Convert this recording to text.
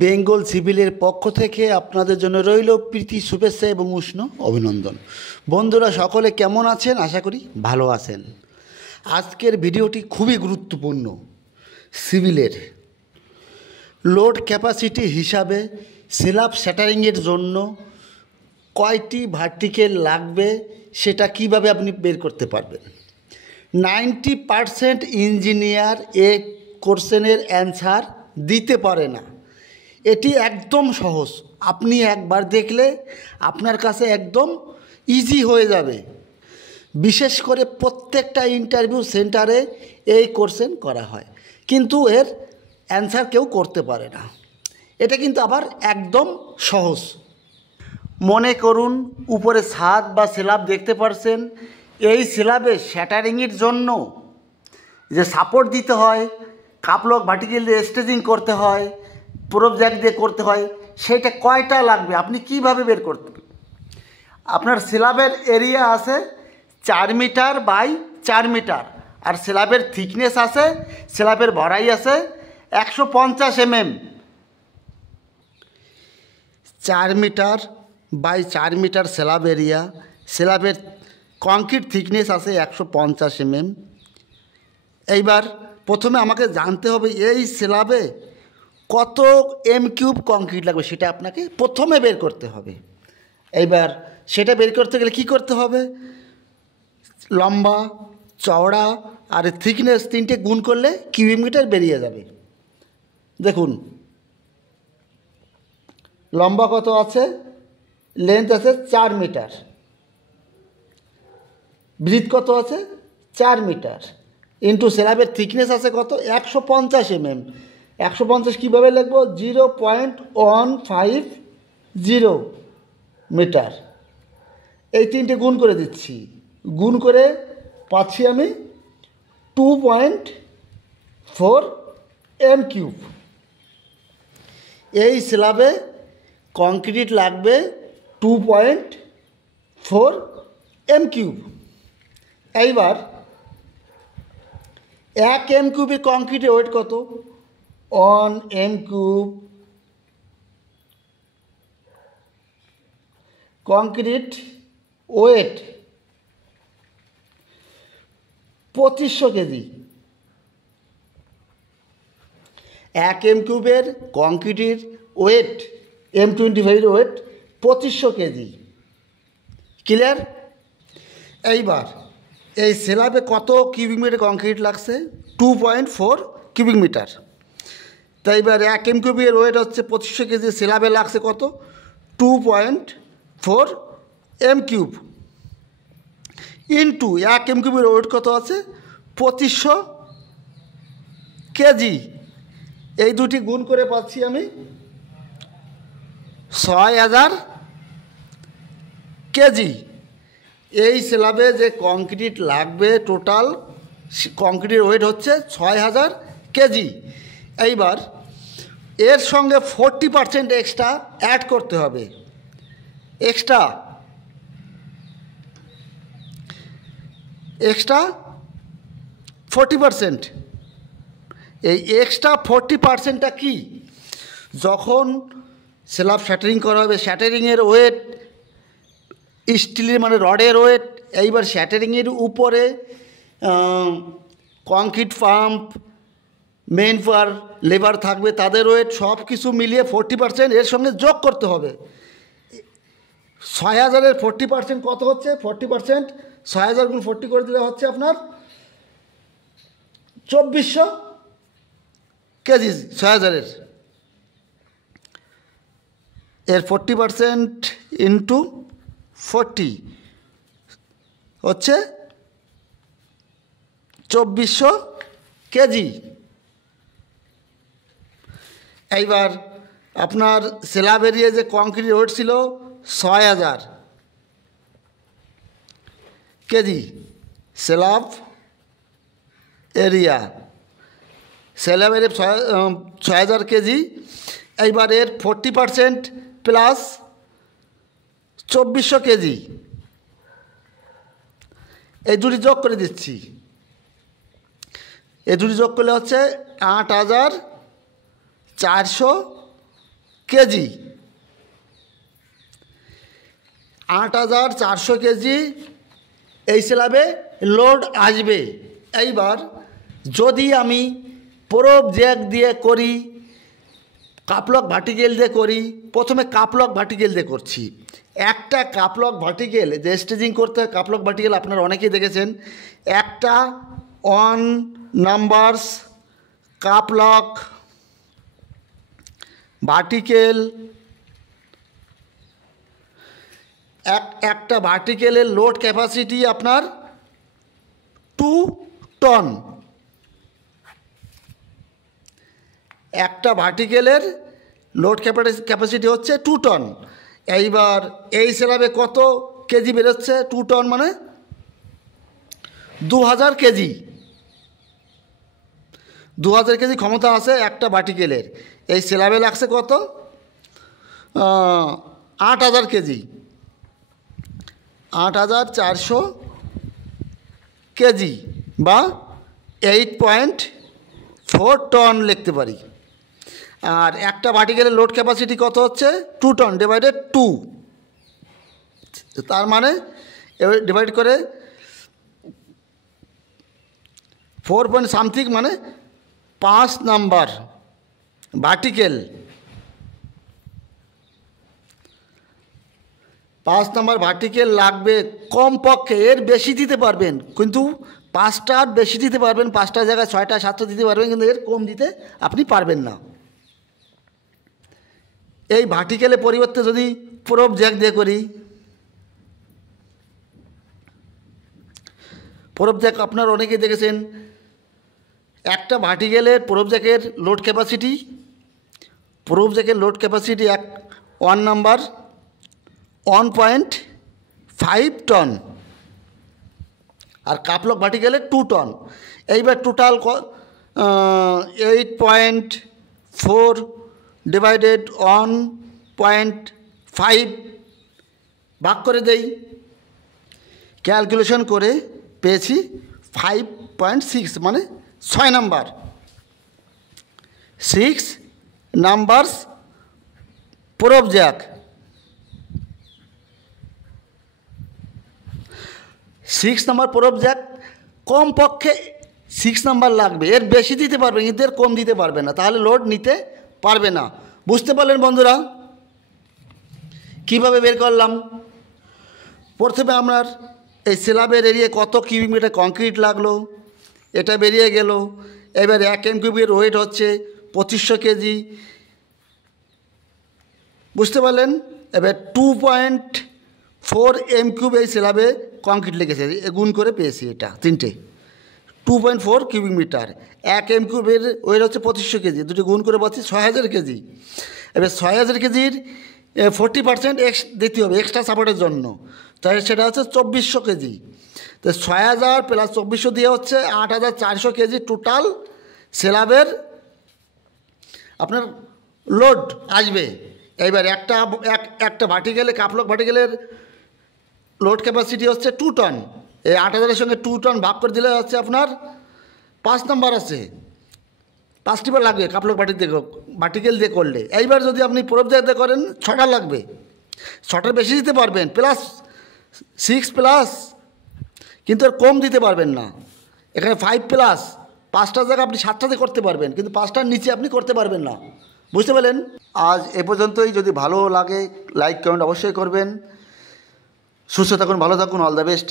বেঙ্গল সিভিলের পক্ষ থেকে আপনাদের জন্য রইল প্রীতি শুভেচ্ছা এবং উষ্ণ অভিনন্দন। বন্ধুরা সকলে কেমন আছেন? আশা করি ভালো আছেন। আজকের ভিডিওটি খুবই গুরুত্বপূর্ণ। সিভিলের লোড ক্যাপাসিটি হিসাবে স্ল্যাব শ্যাটারিংয়ের জন্য কয়টি ভার্টিকেল লাগবে সেটা কিভাবে আপনি বের করতে পারবেন। 90% ইঞ্জিনিয়ার এই কোশ্চেনের অ্যান্সার দিতে পারে না। এটি একদম সহজ, আপনি একবার দেখলে আপনার কাছে একদম ইজি হয়ে যাবে। বিশেষ করে প্রত্যেকটা ইন্টারভিউ সেন্টারে এই কোশ্চেন করা হয়, কিন্তু এর অ্যান্সার কেউ করতে পারে না। এটা কিন্তু আবার একদম সহজ। মনে করুন উপরে ছাদ বা স্ল্যাব দেখতে পাচ্ছেন, এই স্ল্যাবে শ্যাটারিংয়ের জন্য যে সাপোর্ট দিতে হয়, কাপলক ভার্টিক্যাল দিয়ে স্টেজিং করতে হয়, প্রোপ জ্যাক দিয়ে করতে হয়, সেটা কয়টা লাগবে আপনি কিভাবে বের করতে? আপনার স্ল্যাবের এরিয়া আছে 4 মিটার বাই 4 মিটার, আর স্ল্যাবের থিকনেস আছে, স্ল্যাবের ভরাই আছে 150 mm। 4 metre by 4 metre slab area, স্ল্যাবের কংক্রিট থিকনেস আছে 150 mm। এইবার প্রথমে আমাকে জানতে হবে এই স্ল্যাবে কত m³ কংক্রিট লাগবে, সেটা আপনাকে প্রথমে বের করতে হবে। এইবার সেটা বের করতে গেলে কি করতে হবে? লম্বা, চওড়া আর থিকনেস তিনটে গুণ করলে কিউবিক মিটার বেরিয়ে যাবে। দেখুন লম্বা কত আছে, লেন্থ আছে 4 মিটার, ব্রিথ কত আছে 4 মিটার, ইন্টু স্ল্যাবের থিকনেস আছে কত 150 mm। 150 কীভাবে লিখব? 0.150 মিটার। এই তিনটে গুণ করে দিচ্ছি, গুণ করে পাচ্ছি আমি 2.4 m³। এই স্ল্যাবে কংক্রিট লাগবে 2.4 m³। এইবার 1 m³ কংক্রিটের ওয়েট কত? 1 m³ concrete wait 2500 KG. 1 m³ কংক্রিটের wait M25 wait 2500 KG. Clear? এইবার এই স্ল্যাবে কত কিউবিক মিটার কংক্রিট লাগছে? 2.4 কিউবিক মিটার। তাই এবার 1 m³ ওয়েট হচ্ছে 2500 কেজি, স্ল্যাবে লাগছে কত? 2.4 m³ ইন্টু 1 m³ ওয়েট কত আছে? 2500 কেজি। এই দুটি গুণ করে পাচ্ছি আমি 6000 কেজি। এই স্ল্যাবে যে কংক্রিট লাগবে টোটাল কংক্রিটের ওয়েট হচ্ছে 6000 কেজি। এইবার এর সঙ্গে 40% এক্সট্রা অ্যাড করতে হবে। এক্সট্রা 40%। এই এক্সট্রা 40%টা কি? যখন স্ল্যাব শ্যাটারিং করা হবে, শ্যাটারিংয়ের ওয়েট স্টিলের মানে রডের ওয়েট, এইবার শ্যাটারিংয়ের উপরে কংক্রিট পাম্প, মেন পাওয়ার লেবার থাকবে, তাদের ওয়েট সব কিছু মিলিয়ে 40% এর সঙ্গে যোগ করতে হবে। 6000-এর 40% কত হচ্ছে? 40% 6000 গুণ 40 করে দিলে হচ্ছে আপনার 2400 কেজি। 6000-এর এর 40% ইন্টু 40 হচ্ছে 2400 কেজি। এইবার আপনার স্ল্যাব এরিয়া যে কংক্রিট ওয়েট ছিল 6000 কেজি, স্ল্যাব এরিয়া 6000 কেজি। এইবার এর 40% প্লাস 2400 কেজি, এই দুটি যোগ করে দিচ্ছি। এই দুটি যোগ করলে হচ্ছে 8400 কেজি, 8400 কেজি এই স্ল্যাবে লোড আসবে। এইবার যদি আমি প্রোব জ্যাক দিয়ে করি, কাপলক ভার্টিক্যাল দিয়ে করি, প্রথমে কাপলক ভার্টিক্যাল দিয়ে করছি। একটা কাপলক ভার্টিক্যাল যে স্টেজিং করতে হয়, কাপলক ভার্টিক্যাল আপনারা অনেকেই দেখেছেন, একটা 1 নাম্বারস কাপলক ভার্টিক্যাল, একটা ভার্টিক্যালের লোড ক্যাপাসিটি আপনার 2 টন। একটা ভার্টিক্যালের লোড ক্যাপাসিটি হচ্ছে 2 টন। এইবার এই স্ল্যাবে কত কেজি বেরোচ্ছে? 2 টন মানে 2000 কেজি। 2000 কেজি ক্ষমতা আছে একটা ভার্টিক্যালের। এই স্ল্যাবে লাগছে কত? 8000 কেজি, 8400 কেজি বা 8.4 টন লিখতে পারি। আর একটা ভার্টিক্যালের লোড ক্যাপাসিটি কত হচ্ছে? 2 টন ডিভাইডেড 2, তার মানে ডিভাইড করে 4 পয়েন্ট সামথিং, মানে 5 নাম্বার ভার্টিক্যাল, 5 নাম্বার ভার্টিক্যাল লাগবে কমপক্ষে। এর বেশি দিতে পারবেন, কিন্তু 5টার বেশি দিতে পারবেন, 5টার জায়গায় 6টা 7টা দিতে পারবেন, কিন্তু এর কম দিতে আপনি পারবেন না। এই ভার্টিক্যালের পরিবর্তে যদি প্রোব জ্যাক দিয়ে করি, প্রোব জ্যাক আপনারা অনেকেই দেখেছেন, একটা ভার্টিক্যালের প্রোব জ্যাকের লোড ক্যাপাসিটি, প্রোব জ্যাকের লোড ক্যাপাসিটি 1 নাম্বার 1.5 টন, আর কাপলক ভার্টিক্যালের 2 টন। এইবার টোটাল 8.4 ডিভাইডেড 1.5 ভাগ করে দেই, ক্যালকুলেশন করে পেয়েছি 5.6, মানে 6 number, 6 numbers probe Jack. 6 number probe Jack কমপক্ষে 6 নাম্বার লাগবে, এর বেশি দিতে পারবে কিন্তু এর কম দিতে পারবে না, তাহলে লোড নিতে পারবে না। বুঝতে পারলেন বন্ধুরা কিভাবে বের করলাম? প্রথমে আপনার এই স্ল্যাবের এরিয়া কত কিউবিক মিটার কংক্রিট লাগলো, এটা বেরিয়ে গেল। এবার 1 এম কিউবের ওয়েট হচ্ছে 2500 কেজি, বুঝতে পারলেন? এবার 2.4 এম কিউব এই স্ল্যাবে কংক্রিট লেগেছে, গুণ করে পেয়েছি এটা তিনটে, 2.4 কিউবিক মিটার। 1 এম কিউবের ওয়েট হচ্ছে 2500 কেজি, দুটো গুণ করে পাচ্ছি 6000 কেজি। এবার 6000 কেজির 40% দিতে হবে এক্সট্রা সাপোর্টের জন্য, তাই সেটা হচ্ছে 2400 কেজি। তো 6000 প্লাস 2400 দিয়ে হচ্ছে 8400 কেজি টোটাল স্ল্যাবের আপনার লোড আসবে। এইবার একটা ভার্টিক্যালে, কাপলক ভার্টিক্যালের লোড ক্যাপাসিটি হচ্ছে 2 টন। এই 8000-এর সঙ্গে 2 টন ভাগ করে দিলে হচ্ছে আপনার 5 নাম্বার আছে, 5টি বার লাগবে কাপলক ভার্টিক্যাল দিয়ে করলে। এইবার যদি আপনি প্রোব জ্যাক দিয়ে করেন 6টা লাগবে, 6টার বেশি দিতে পারবেন, প্লাস 6 প্লাস, কিন্তু আর কম দিতে পারবেন না। এখানে 5 প্লাস, 5টার জায়গায় আপনি 7টাতে করতে পারবেন, কিন্তু 5টার নিচে আপনি করতে পারবেন না। বুঝতে পারলেন? আজ এ পর্যন্তই। যদি ভালো লাগে লাইক কমেন্ট অবশ্যই করবেন। সুস্থ থাকুন, ভালো থাকুন, অল দ্য বেস্ট।